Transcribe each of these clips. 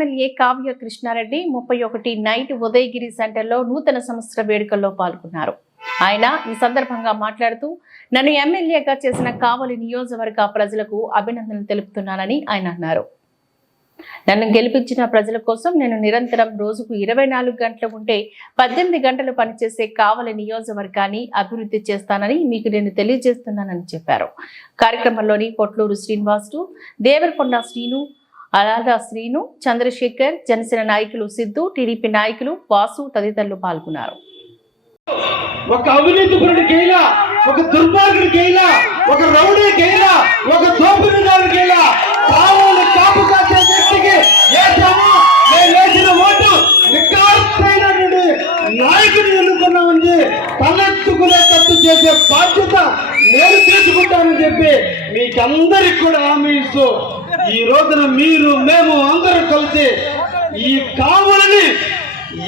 MLA Kavya Krishna Reddy 31 night Udayagiri సెంటర్లో నూతన సంవత్సర వేడుకల్లో పాల్గొన్నారు. ఆయన ఈ సందర్భంగా మాట్లాడుతూ నన్ను ఎమ్మెల్యేగా చేసిన కావలి నియోజకవర్గ ప్రజలకు అభినందనలు తెలుపుతున్నానని ఆయన అన్నారు. నన్ను గెలిపించిన ప్రజల కోసం నేను నిరంతరం రోజుకు 24 గంటలు ఉంటే 18 గంటలు పనిచేసే కావలి నియోజకవర్గాన్ని అభివృద్ధి చేస్తానని మీకు నేను తెలియజేస్తున్నానని చెప్పారు. కార్యక్రమంలోని పొట్లూరు శ్రీనివాసులు, దేవరకొండ శ్రీను, అలాదా శ్రీను, చంద్రశేఖర్, జనసేన నాయకులు సిద్ధు, టీడీపీ నాయకులు వాసు తదితరులు పాల్గొన్నారు. ఒక అవినీతిపరుడికైనా, ఒక దుర్మార్గుడికైనా, ఒక రౌడీకైనా, ఒక దోపిడీదారుడికైనా కావాలి కాపు కాసే వ్యక్తికి వేసిన ఓటు నికార్సైనటువంటి నాయకుడు ఎన్నుకున్నామని తలెత్తుకునేటట్టు చేసే బాధ్యత నేను తీసుకుంటానని చెప్పి మీకందరికి కూడా హామీ ఇస్తూ ఈ రోజున మీరు మేము అందరూ కలిసి ఈ కావులని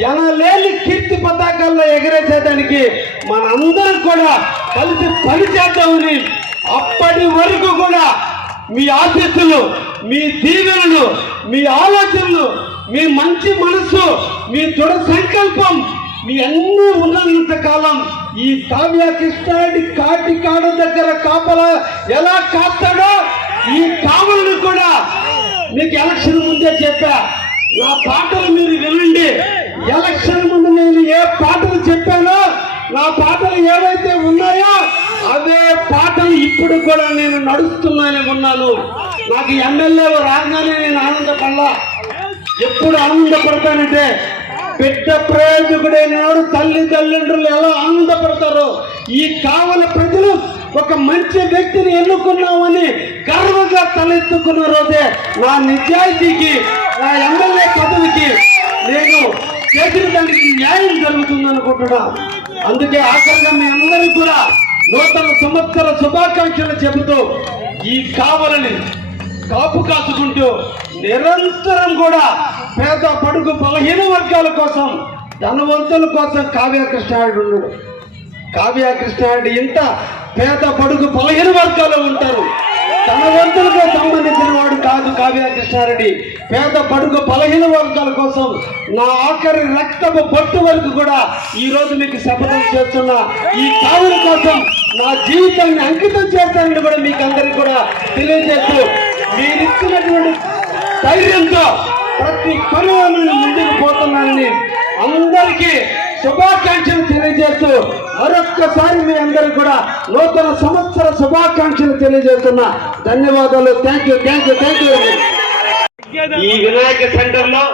ఎనలేని కీర్తి పతాకాల్లో ఎగరేసేదానికి మనందరం కూడా కలిసి పనిచేద్దామని, అప్పటి వరకు కూడా మీ ఆశీస్సులు, మీ దీవెనలు, మీ ఆలోచనలు, మీ మంచి మనస్సు, మీ దృఢ సంకల్పం మీ అన్నీ ఉన్నంత కాలం ఈ కావ్య కృష్ణారెడ్డి కాటి కాడ దగ్గర కాపలా ఎలా కాస్తాడో ఈ కావులను కూడా మీకు ఎలక్షన్ ముందే చెప్పా. నా పాటలు మీరు వినండి. ఎలక్షన్ ముందు నేను ఏ పాటలు చెప్పానో, నా పాటలు ఏవైతే ఉన్నాయో అవే పాటలు ఇప్పుడు కూడా నేను నడుస్తున్నానే ఉన్నాను. నాకు ఎమ్మెల్యే రాగానే నేను ఆనందపడలా. ఎప్పుడు ఆనందపడతానంటే బిడ్డ ప్రయోజకుడైన తల్లిదండ్రులు ఎలా ఆనందపడతారో ఈ కావలి ప్రజలు ఒక మంచి వ్యక్తిని ఎన్నుకున్నామని గర్వంగా తలెత్తుకున్న రోజే నా నిజాయితీకి, నా ఎమ్మెల్యే పదవికి నేను చేసిన దానికి న్యాయం జరుగుతుంది అనుకుంటున్నా. అందుకే ఆఖరిగా మీ అందరికీ కూడా నూతన సంవత్సర శుభాకాంక్షలు చెబుతూ ఈ కావలని కాపు కాచుకుంటూ నిరంతరం కూడా పేద పడుగు బలహీన వర్గాల కోసం, ధనవంతుల కోసం కావ్య కృష్ణారెడ్డి ఉన్నాడు. కావ్య కృష్ణారెడ్డి ఇంత పేద పడుగు బలహీన వర్గాలు ఉంటారు. ధనవంతులకు సంబంధించిన వాడు కాదు కావ్య కృష్ణారెడ్డి. పేద పడుగు బలహీన వర్గాల కోసం నా ఆఖరి రక్తపు బొట్టు వరకు కూడా ఈ రోజు మీకు శపథం చేస్తున్నా. ఈ కావుల కోసం నా జీవితాన్ని అంకితం చేస్తానని కూడా మీకు అందరికీ కూడా తెలియజేస్తూ మీరిచ్చినటువంటి ధైర్యంతో ప్రతి పనులను ముందుకు పోతున్నానని అందరికీ శుభాకాంక్షలు తెలియజేస్తూ మరొక్కసారి మీ అందరూ కూడా నూతన సంవత్సర శుభాకాంక్షలు తెలియజేస్తున్నా. ధన్యవాదాలు. Thank you. ఈ వినాయక సెంటర్ లో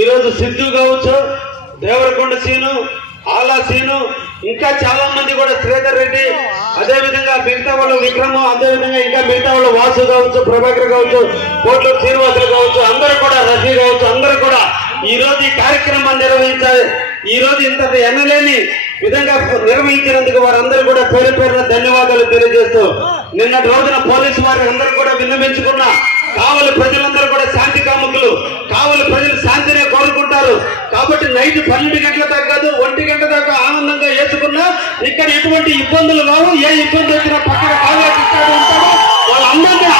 ఈరోజు సిద్ధు కావచ్చు, దేవరకొండ సీను, ఆలా సీను, ఇంకా చాలా మంది కూడా శ్రీధర్ రెడ్డి, అదేవిధంగా మిగతా వాళ్ళు విక్రమ్, అదేవిధంగా ఇంకా మిగతా వాళ్ళు వాసు కావచ్చు, ప్రభాకర్ కావచ్చు, కోట్లూరు శ్రీనివాసులు కావచ్చు, అందరూ కూడా రజీ కావచ్చు, అందరూ కూడా ఈ రోజు ఈ కార్యక్రమాన్ని నిర్వహించాలి. ఈ రోజు ఇంత ఎనలేని విధంగా నిర్వహించినందుకు వారందరూ కూడా పేరు పేరున ధన్యవాదాలు తెలియజేస్తూ, నిన్నటి రోజున పోలీసు వారి అందరూ కూడా విన్నవించుకున్న కావలి ప్రజలందరూ కూడా శాంతి కాముకులు, కావలి ప్రజలు శాంతినే కోరుకుంటారు. కాబట్టి నైట్ 12 గంటల దాకా కాదు, 1 గంట దాకా ఆనందంగా వేసుకున్నా ఇక్కడ ఎటువంటి ఇబ్బందులు రావు. ఏ ఇబ్బంది వచ్చినా పక్కన కావ్య కృష్ణారెడ్డి ఉంటాడు. వాళ్ళందరినీ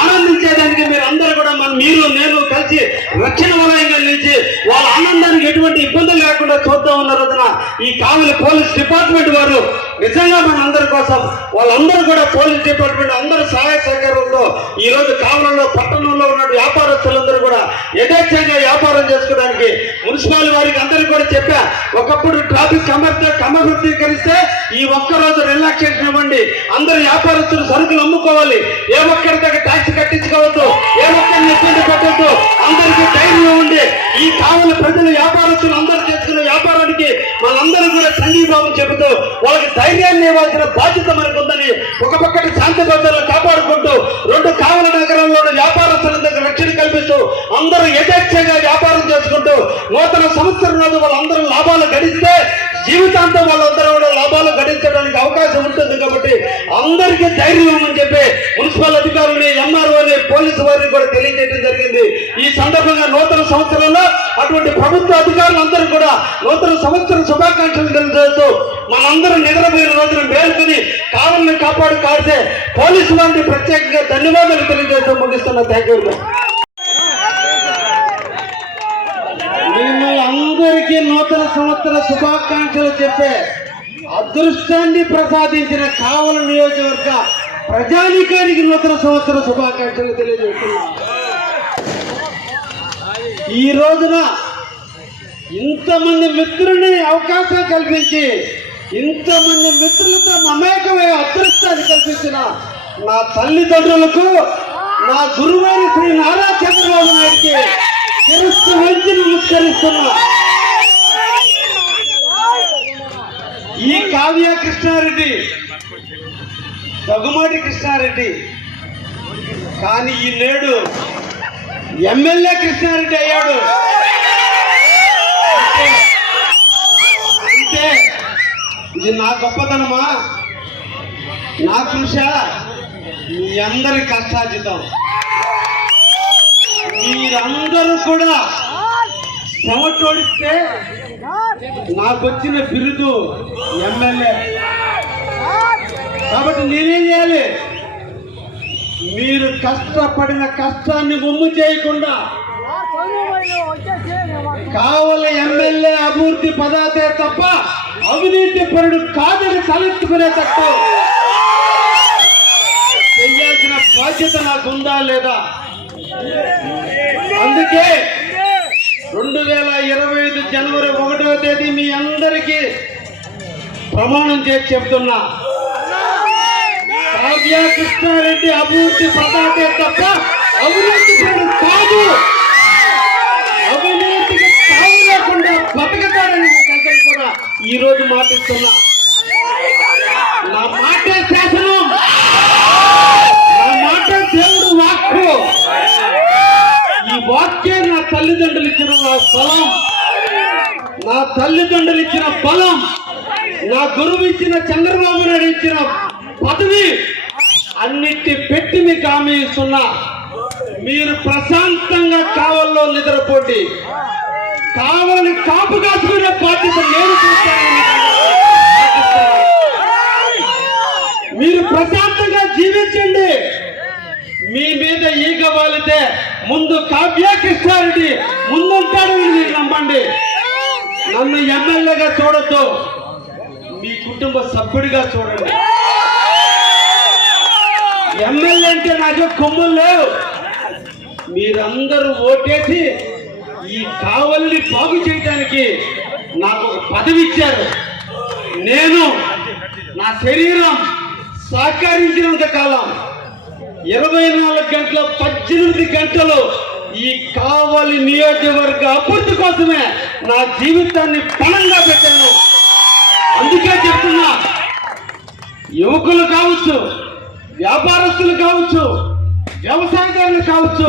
ఆనందించేదానికి మీరు అందరూ కూడా మీరు నేను కలిసి రక్షణ వలయంగా నిలిచి వాళ్ళ ఆనందానికి ఎటువంటి ఇబ్బందులు లేకుండా చూద్దాం ఉన్న రోజున ఈ కావలి పోలీస్ డిపార్ట్మెంట్ వారు నిజంగా మనందరి కోసం వాళ్ళందరూ కూడా పోలీస్ డిపార్ట్మెంట్ అందరూ సహాయ సహకారంతో ఈ రోజు కావలిలో పట్టణంలో ఉన్న వ్యాపారస్తులందరూ కూడా యథేచ్ఛంగా వ్యాపారం చేసుకోవడానికి మున్సిపల్ వారికి అందరికీ కూడా చెప్పా. ఒకప్పుడు ట్రాఫిక్ క్రమబద్ధీకరిస్తే ఈ ఒక్కరోజు రిలాక్సేషన్ ఇవ్వండి, అందరు వ్యాపారస్తులు సరుకులు అమ్ముకోవాలి, ఏ ఒక్కరి దగ్గర ట్యాక్స్ కట్టించుకోవద్దు, ఏ ఒక్కరిని ఇబ్బంది పెట్టద్దు, అందరికీ ధైర్యం ఉండి ఈ కావలి ప్రజలు వ్యాపారస్తులు అందరూ చేసుకున్న వ్యాపారానికి మనందరూ కూడా సంఘీభావం చెబుతూ వాళ్ళకి ధైర్యాన్ని ఇవ్వాల్సిన బాధ్యత మనకు ఉందని ఒక పక్కన శాంతి భద్రతలు కాపాడుకుంటూ, రెండు కావలి నగరంలోని వ్యాపారస్తుల దగ్గర రక్షణ కల్పిస్తూ అందరూ యథేచ్ఛగా వ్యాపారం చేసుకుంటూ నూతన సంవత్సరం రోజు వాళ్ళందరూ లాభాలు గడిస్తే జీవితాంతం వాళ్ళందరూ కూడా లాభాలు గడించడానికి అవకాశం ఉంటుంది. కాబట్టి అందరికీ ధైర్యం అని చెప్పి మున్సిపల్ అధికారులని, ఎంఆర్ఓని, పోలీసు వారిని కూడా తెలియజేయడం జరిగింది. ఈ సందర్భంగా నూతన సంవత్సరంలో అటువంటి ప్రభుత్వ అధికారులందరూ కూడా నూతన సంవత్సర శుభాకాంక్షలు తెలియజేస్తూ మనందరం నిద్రపోయిన రోజున మేల్కొని కావలిని కాపాడితే పోలీసు వారిని ప్రత్యేకంగా ధన్యవాదాలు తెలియజేస్తూ ముగిస్తున్నా. Thank you. సంవత్సర శుభాకాంక్షలు చెప్పే అదృష్టాన్ని ప్రసాదించిన కావలి నియోజకవర్గ ప్రజానీకానికి నూతన సంవత్సర శుభాకాంక్షలు తెలియజేస్తున్నా. ఈ రోజున ఇంతమంది మిత్రుని అవకాశం కల్పించి ఇంతమంది మిత్రులతో మమేకమై అదృష్టాన్ని కల్పించిన నా తల్లిదండ్రులకు, నా గురువారి శ్రీ నారా చంద్రబాబు నాయుడికి శిరస్సు వంచి నమస్కరిస్తున్నా. ఈ కావ్య కృష్ణారెడ్డి దగ్గుమాటి కృష్ణారెడ్డి కానీ ఈ నేడు ఎమ్మెల్యే కృష్ణారెడ్డి అయ్యాడు. అంటే ఇది నా గొప్పతనమా, నా కృష, మీ అందరి కష్టార్జితం. మీరందరూ కూడా చెమటోడిస్తే నాకు వచ్చిన బిరుదు ఎమ్మెల్యే. కాబట్టి నేనేం చేయాలి? మీరు కష్టపడిన కష్టాన్ని గుమ్ము చేయకుండా కావలి ఎమ్మెల్యే అభివృద్ధి పదాతే తప్ప అవినీతి పరుడు కాదని తలెత్తుకునేటట్టు చెయ్యాల్సిన బాధ్యత నాకుందా లేదా? అందుకే 2025 జనవరి 1వ తేదీ మీ అందరికీ ప్రమాణం చేసి చెప్తున్నా, కావ్య కృష్ణారెడ్డి అభివృద్ధి పదాతే తప్ప అవినీతి పరుడు కాదు, అవినీతికి తావు లేకుండా బతకతాడని మీకందరూ కూడా ఈ రోజు మాటిస్తున్నా. నా మాటే శాసనం, నా మాట దేవుడు వాక్కు. ఈ వాక్యే నా తల్లిదండ్రులు ఇచ్చిన నా బలం, నా తల్లిదండ్రులు ఇచ్చిన బలం, నా గురువు ఇచ్చిన చంద్రబాబు నాయుడు ఇచ్చిన పదవి అన్నిటి పెట్టి మీకు హామీ ఇస్తున్నా. మీరు ప్రశాంతంగా కావల్లో నిద్రపోండి, కావాలని కాపు కాసుకునే బాధ్యత నేను చూస్తాను. మీరు ప్రశాంతంగా జీవించండి. మీ మీద ఈగ వాలితే ముందు కావ్య కృష్ణారెడ్డి ముందుంటాడని మీరు నమ్మండి. నన్ను ఎమ్మెల్యేగా చూడొద్దు, మీ కుటుంబ సభ్యుడిగా చూడండి. ఎమ్మెల్యే అంటే నాకు కొమ్ములు లేవు. మీరందరూ ఓటేసి ఈ కావలిని బాగు చేయడానికి నాకు ఒక పదవి ఇచ్చారు. నేను నా శరీరం సహకరించినంత కాలం 24 గంటల 18 గంటలు ఈ కావలి నియోజకవర్గ అభివృద్ధి కోసమే నా జీవితాన్ని పణంగా పెట్టాను. అందుకే చెప్తున్నా, యువకులు కావచ్చు, వ్యాపారస్తులు కావచ్చు, వ్యవసాయదారులు కావచ్చు,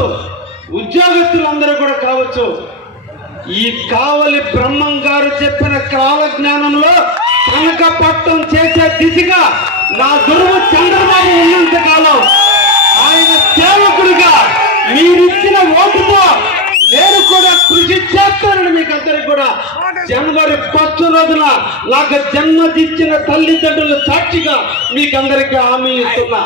ఉద్యోగస్తులందరూ కూడా కావచ్చు, ఈ కావలి బ్రహ్మం గారు చెప్పిన కాల జ్ఞానంలో కనకపట్టం చేసే దిశగా నా గురువు చంద్రబాబు ఉన్నంత కాలం ఆయన సేవకుడిగా మీరిచ్చిన ఓటుతో నేను కూడా కృషి చేస్తానని మీకు అందరికి కూడా జనవరి 1 రోజున నాకు జన్మదిచ్చిన తల్లిదండ్రుల సాక్షిగా మీకందరికీ హామీ ఇస్తున్నా.